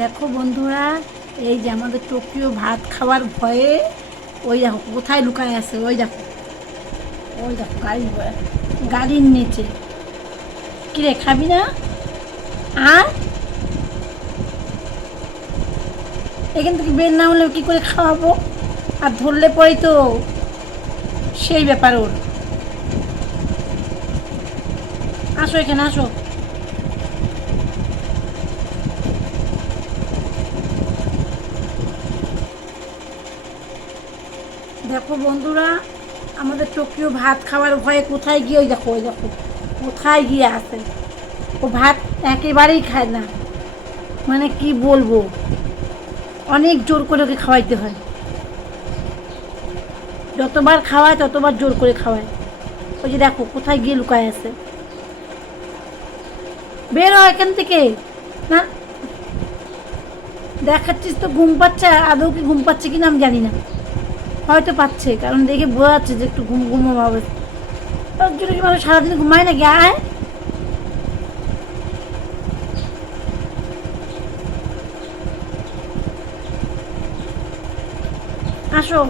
দেখো বন্ধুরা, এই যে আমাদের টোকিও ভাত খাওয়ার ভয়ে ওই দেখো কোথায় লুকায় আছে। ওই দেখো, ওই দেখো গাড়ির নিচে। কিরে, খাবি না? আর এখান থেকে বের না হলে কি করে খাওয়াবো? আর ধরলে পরেই তো সেই ব্যাপার ওর। আসো এখানে, আসো। দেখো বন্ধুরা, আমাদের টোকিও ভাত খাওয়ার ভয়ে কোথায় গিয়ে, ওই দেখো, ওই দেখো কোথায় গিয়ে আছে। ও ভাত একেবারেই খায় না, মানে কি বলবো, অনেক জোর করে ওকে খাওয়াইতে হয়। যতবার খাওয়ায় ততবার জোর করে খাওয়ায়। ওই যে দেখো কোথায় গিয়ে লুকায় আছে। বের হয় এখান থেকে। না, দেখাচ্ছিস তো ঘুম পাচ্ছে, আর আদৌ কি ঘুম পাচ্ছে কিনা আমি জানি না। হয়তো পাচ্ছে, কারণ দেখে বোঝা যাচ্ছে যে একটু ঘুম ঘুমো ভাবে। ওর জন্য কি মানুষ সারাদিন ঘুমায় নাকি? আয়, আসো।